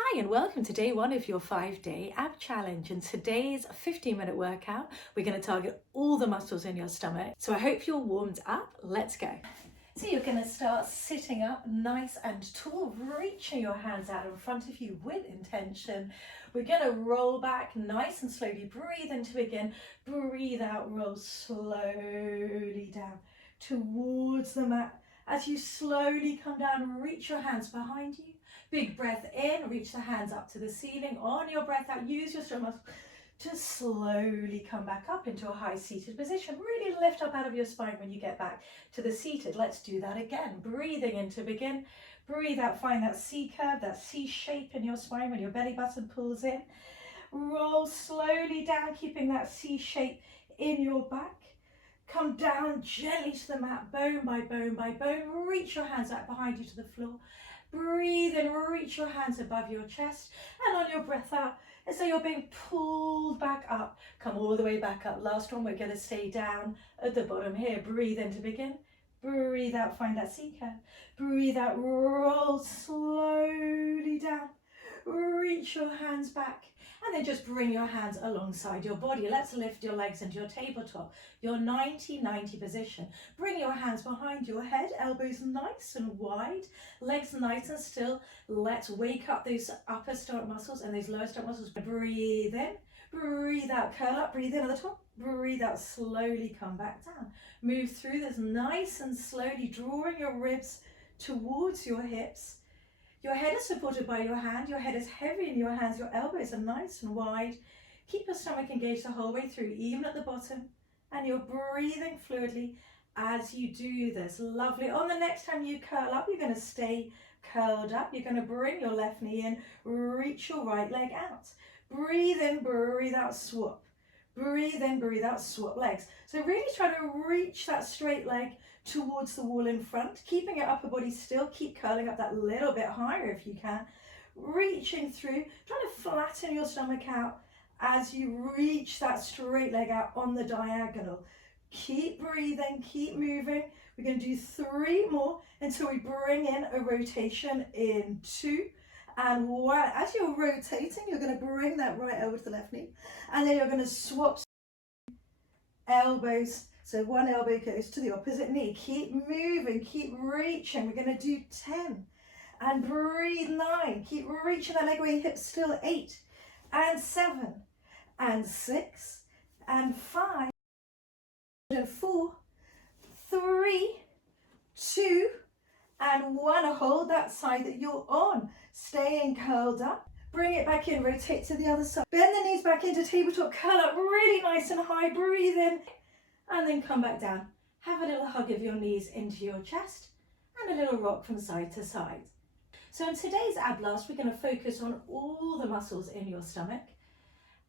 Hi and welcome to day one of your 5-day ab challenge. And today's 15-minute workout, we're going to target all the muscles in your stomach. So I hope you're warmed up. Let's go. So you're going to start sitting up nice and tall, reaching your hands out in front of you with intention. We're going to roll back nice and slowly. Breathe in to begin. Breathe out, roll slowly down towards the mat. As you slowly come down, reach your hands behind you. Big breath in, reach the hands up to the ceiling. On your breath out, use your stomach to slowly come back up into a high seated position. Really lift up out of your spine when you get back to the seated. Let's do that again. Breathing in to begin. Breathe out, find that C curve, that C shape in your spine when your belly button pulls in. Roll slowly down, keeping that C shape in your back. Come down gently to the mat, bone by bone by bone. Reach your hands out behind you to the floor. Breathe in, reach your hands above your chest, and on your breath out, as though you're being pulled back up, come all the way back up. Last one, we're going to stay down at the bottom here. Breathe in to begin. Breathe out, find that C curve. Breathe out, roll slowly down. Reach your hands back, and then just bring your hands alongside your body. Let's lift your legs into your tabletop, your 90-90 position. Bring your hands behind your head, elbows nice and wide, legs nice and still. Let's wake up those upper stomach muscles and those lower stomach muscles. Breathe in, breathe out, curl up, breathe in at the top, breathe out, slowly come back down. Move through this nice and slowly, drawing your ribs towards your hips. Your head is supported by your hand, your head is heavy in your hands, your elbows are nice and wide. Keep your stomach engaged the whole way through, even at the bottom, and you're breathing fluidly as you do this. Lovely. On the next time you curl up, you're going to stay curled up. You're going to bring your left knee in, reach your right leg out. Breathe in, breathe out, swap. Breathe in, breathe out, swap legs. So really try to reach that straight leg towards the wall in front, keeping your upper body still. Keep curling up that little bit higher if you can. Reaching through, trying to flatten your stomach out as you reach that straight leg out on the diagonal. Keep breathing, keep moving. We're going to do 3 more until we bring in a rotation in 2 and 1. As you're rotating, you're going to bring that right elbow to the left knee, and then you're going to swap elbows. So one elbow goes to the opposite knee. Keep moving, keep reaching. We're going to do 10 and breathe. 9. Keep reaching that leg where your hips still. 8 and 7 and 6 and 5 and 4, 3, 2 and 1. Hold that side that you're on, staying curled up. Bring it back in, rotate to the other side. Bend the knees back into tabletop, curl up really nice and high. Breathe in and then come back down. Have a little hug of your knees into your chest and a little rock from side to side. So in today's ab blast, we're going to focus on all the muscles in your stomach.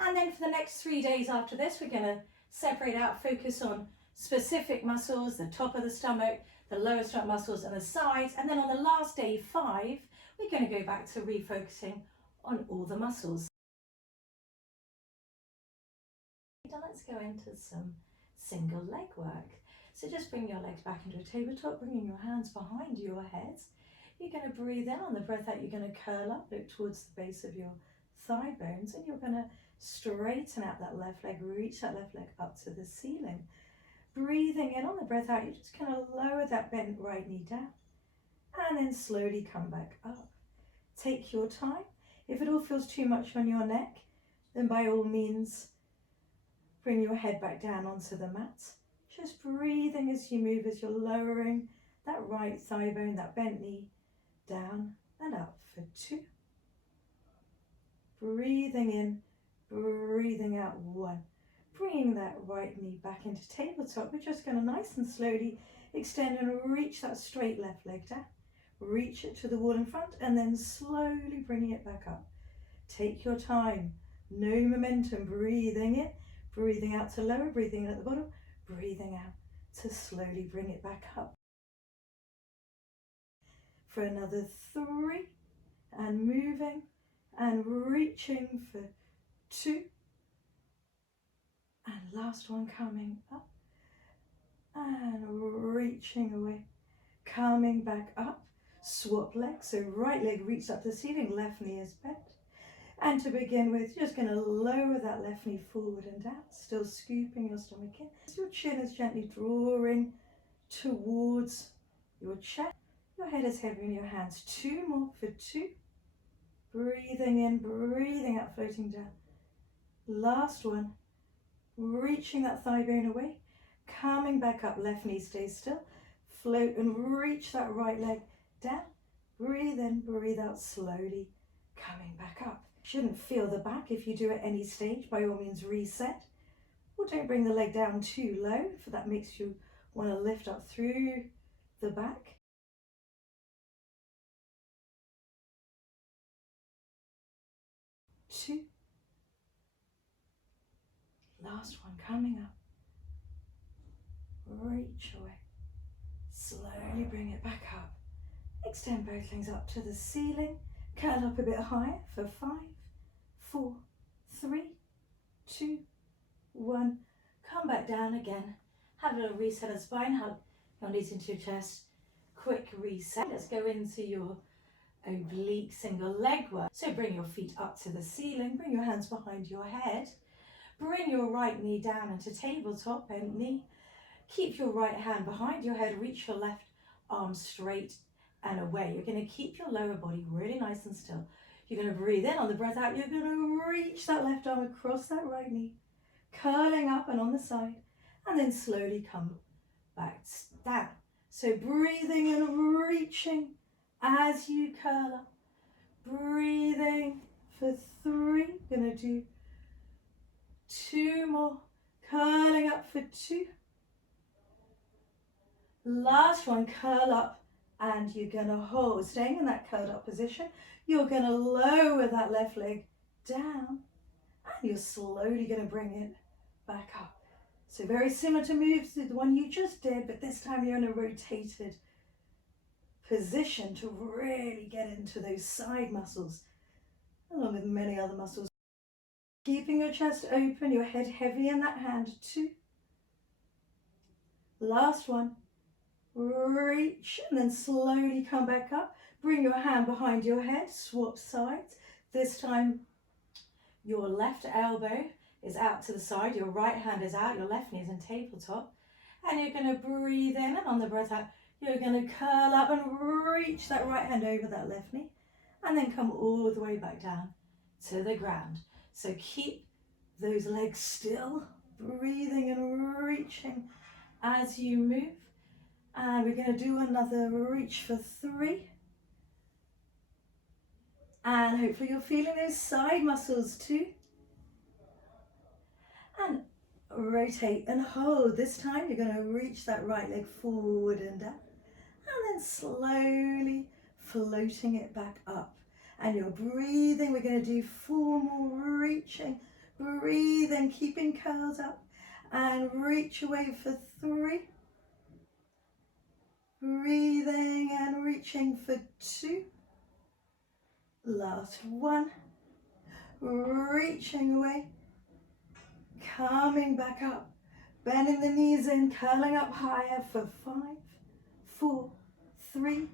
And then for the next 3 days after this, we're going to separate out, focus on specific muscles, the top of the stomach, the lower stomach muscles and the sides. And then on the last day, 5, we're going to go back to refocusing on all the muscles. Now let's go into some single leg work. So just bring your legs back into a tabletop, bringing your hands behind your heads. You're going to breathe in. On the breath out, you're going to curl up, look towards the base of your thigh bones, and you're going to straighten out that left leg, reach that left leg up to the ceiling. Breathing in. On the breath out, you're just going to lower that bent right knee down and then slowly come back up. Take your time. If it all feels too much on your neck, then by all means, bring your head back down onto the mat. Just breathing as you move, as you're lowering that right thigh bone, that bent knee, down and up for 2. Breathing in, breathing out 1. Bringing that right knee back into tabletop. We're just going to nice and slowly extend and reach that straight left leg down. Reach it to the wall in front and then slowly bringing it back up. Take your time, no momentum. Breathing in, breathing out to lower, breathing in at the bottom, breathing out to slowly bring it back up. For another 3 and moving and reaching for 2. And last one, coming up and reaching away, coming back up. Swap legs, so right leg reaches up to the ceiling, left knee is bent. And to begin with, you're just going to lower that left knee forward and down, still scooping your stomach in. Your chin is gently drawing towards your chest. Your head is heavy in your hands. 2 more for 2. Breathing in, breathing out, floating down. Last one. Reaching that thigh bone away. Coming back up, left knee stays still. Float and reach that right leg down. Breathe in, breathe out slowly. Coming back up. Shouldn't feel the back if you do at any stage. By all means reset. Or don't bring the leg down too low, for that makes you want to lift up through the back. Two. Last one, coming up. Reach away. Slowly bring it back up. Extend both legs up to the ceiling. Curl up a bit higher for 5, 4, 3, 2, 1. Come back down again. Have a little reset of spine. Hug your knees into your chest. Quick reset. Let's go into your oblique single leg work. So bring your feet up to the ceiling. Bring your hands behind your head. Bring your right knee down into tabletop, bent knee. Keep your right hand behind your head. Reach your left arm straight and away. You're going to keep your lower body really nice and still. You're going to breathe in. On the breath out, you're going to reach that left arm across that right knee, curling up and on the side, and then slowly come back down. So breathing and reaching as you curl up. Breathing for 3. Going to do 2 more. Curling up for 2. Last one, curl up. And you're going to hold, staying in that curled up position. You're going to lower that left leg down. And you're slowly going to bring it back up. So very similar to moves to the one you just did, but this time you're in a rotated position to really get into those side muscles, along with many other muscles. Keeping your chest open, your head heavy in that hand. 2. Last one. Reach and then slowly come back up. Bring your hand behind your head, swap sides. This time your left elbow is out to the side, your right hand is out, your left knee is in tabletop. And you're going to breathe in, and on the breath out, you're going to curl up and reach that right hand over that left knee. And then come all the way back down to the ground. So keep those legs still, breathing and reaching as you move. And we're going to do another reach for 3. And hopefully you're feeling those side muscles too. And rotate and hold. This time you're going to reach that right leg forward and down. And then slowly floating it back up. And you're breathing. We're going to do 4 more reaching. Breathe in, keeping curls up. And reach away for 3. Breathing and reaching for 2. Last one. Reaching away. Coming back up. Bending the knees in, curling up higher for 5, 4, 3,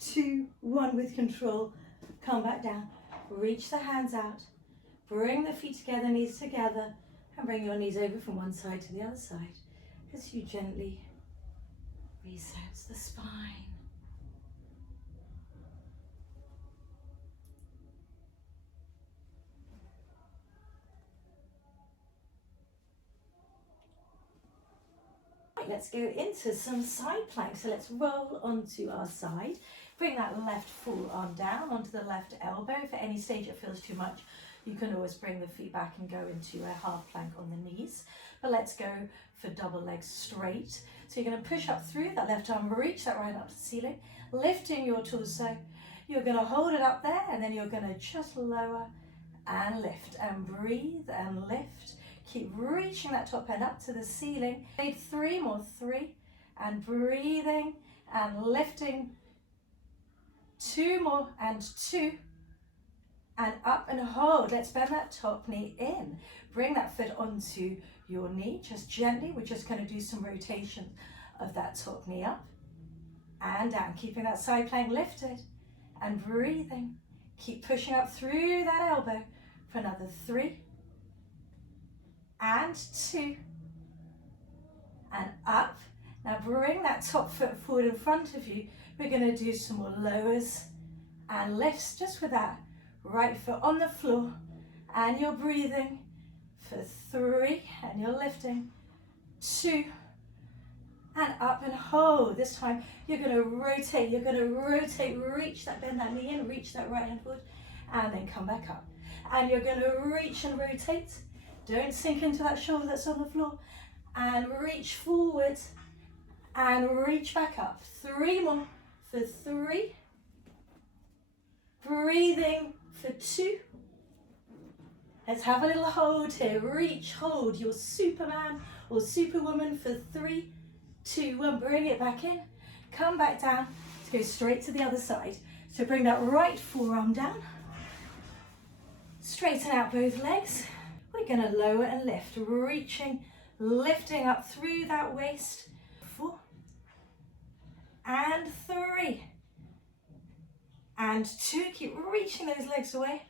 2, 1 with control. Come back down. Reach the hands out. Bring the feet together, knees together, and bring your knees over from one side to the other side as you gently resets the spine. Right, let's go into some side planks. So let's roll onto our side. Bring that left forearm down onto the left elbow. If at any stage it feels too much, you can always bring the feet back and go into a half plank on the knees. But let's go for double legs straight. So you're going to push up through that left arm, reach that right up to the ceiling, lifting your torso. You're going to hold it up there, and then you're going to just lower and lift and breathe and lift. Keep reaching that top end up to the ceiling. Take 3 more, 3, and breathing and lifting. 2 more and 2. And up and hold. Let's bend that top knee in. Bring that foot onto your knee, just gently. We're just going to do some rotation of that top knee up. and down, keeping that side plank lifted and breathing. Keep pushing up through that elbow for another 3 and 2 and up. Now bring that top foot forward in front of you. We're going to do some more lowers and lifts just with that right foot on the floor, and you're breathing for 3 and you're lifting 2 and up and hold. This time you're going to rotate, reach that, bend that knee in, reach that right hand forward, and then come back up. And you're going to reach and rotate. Don't sink into that shoulder that's on the floor, and reach forward and reach back up. 3 more for 3. Breathing for 2. Let's have a little hold here. Reach, hold your Superman or Superwoman for 3, 2, 1. Bring it back in. Come back down. Let's go straight to the other side. So bring that right forearm down. Straighten out both legs. We're going to lower and lift, reaching, lifting up through that waist. 4 and 3 and 2. Keep reaching those legs away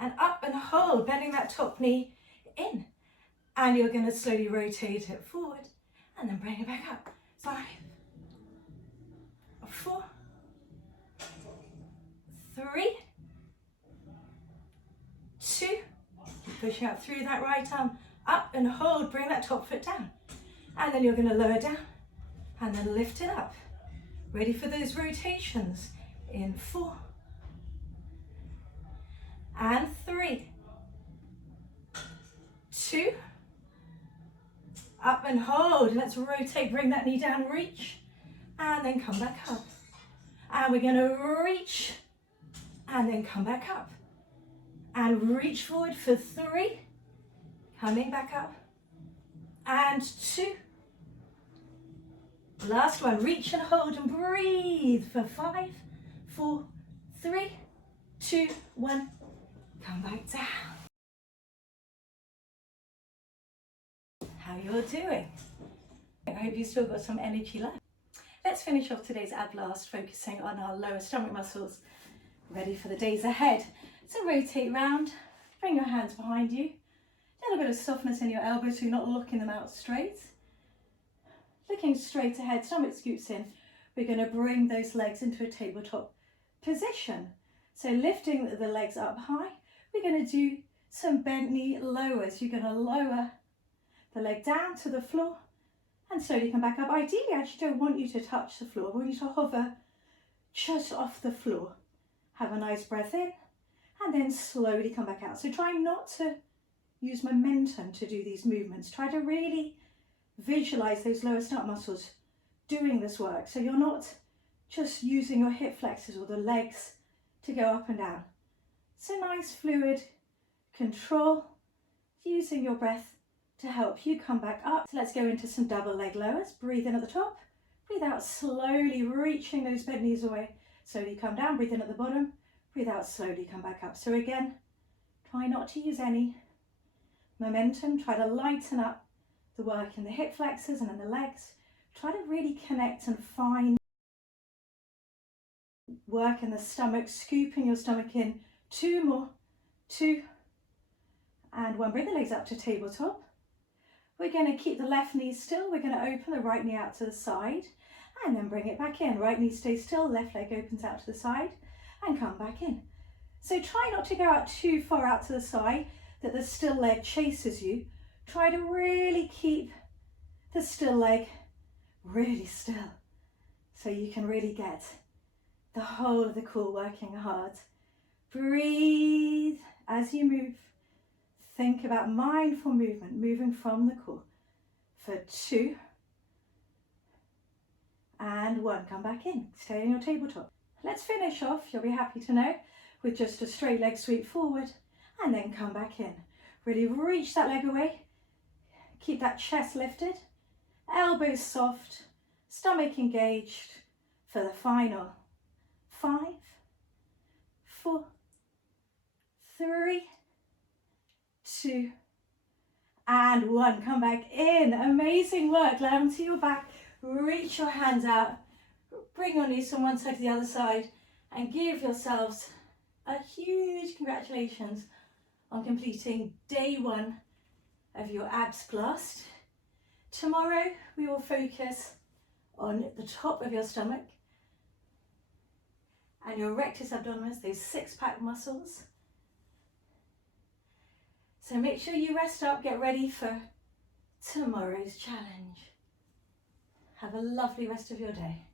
and up and hold, bending that top knee in. And you're going to slowly rotate it forward and then bring it back up. 5, 4, 3, 2. Keep pushing up through that right arm, up and hold, bring that top foot down. And then you're going to lower down and then lift it up. Ready for those rotations in 4 and 3, 2, up and hold. Let's rotate, bring that knee down, reach, and then come back up. And we're going to reach and then come back up. And reach forward for 3, coming back up, and 2. Last one, reach and hold and breathe for 5, 4, 3, 2, 1. Come back down. How you're doing? I hope you've still got some energy left. Let's finish off today's ab blast focusing on our lower stomach muscles. Ready for the days ahead. So rotate round, bring your hands behind you. A little bit of softness in your elbows so you're not locking them out straight. Looking straight ahead, stomach scoots in. We're going to bring those legs into a tabletop position. So lifting the legs up high, we're going to do some bent knee lowers. You're going to lower the leg down to the floor and slowly come back up. Ideally, I actually don't want you to touch the floor. I want you to hover just off the floor. Have a nice breath in and then slowly come back out. So try not to use momentum to do these movements. Try to really visualize those lower stomach muscles doing this work. So you're not just using your hip flexors or the legs to go up and down. So nice fluid control, using your breath to help you come back up. So let's go into some double leg lowers. Breathe in at the top, breathe out slowly, reaching those bent knees away. Slowly come down, breathe in at the bottom, breathe out slowly, come back up. So again, try not to use any momentum, try to lighten up the work in the hip flexors and in the legs. Try to really connect and find work in the stomach, scooping your stomach in. 2 more, 2 and 1. Bring the legs up to tabletop. We're going to keep the left knee still. We're going to open the right knee out to the side and then bring it back in. Right knee stays still, left leg opens out to the side and come back in. So try not to go out too far out to the side that the still leg chases you. Try to really keep the still leg really still so you can really get the whole of the core working hard. Breathe as you move. Think about mindful movement, moving from the core for 2 and 1. Come back in, stay on your tabletop. Let's finish off, you'll be happy to know, with just a straight leg sweep forward and then come back in. Really reach that leg away. Keep that chest lifted, elbows soft, stomach engaged for the final 5, 4, 3, 2 and 1. Come back in. Amazing work. Lie onto your back. Reach your hands out. bring your knees from one side to the other side and give yourselves a huge congratulations on completing day 1 of your abs blast. Tomorrow we will focus on the top of your stomach and your rectus abdominis, those 6-pack muscles. So make sure you rest up, get ready for tomorrow's challenge. Have a lovely rest of your day.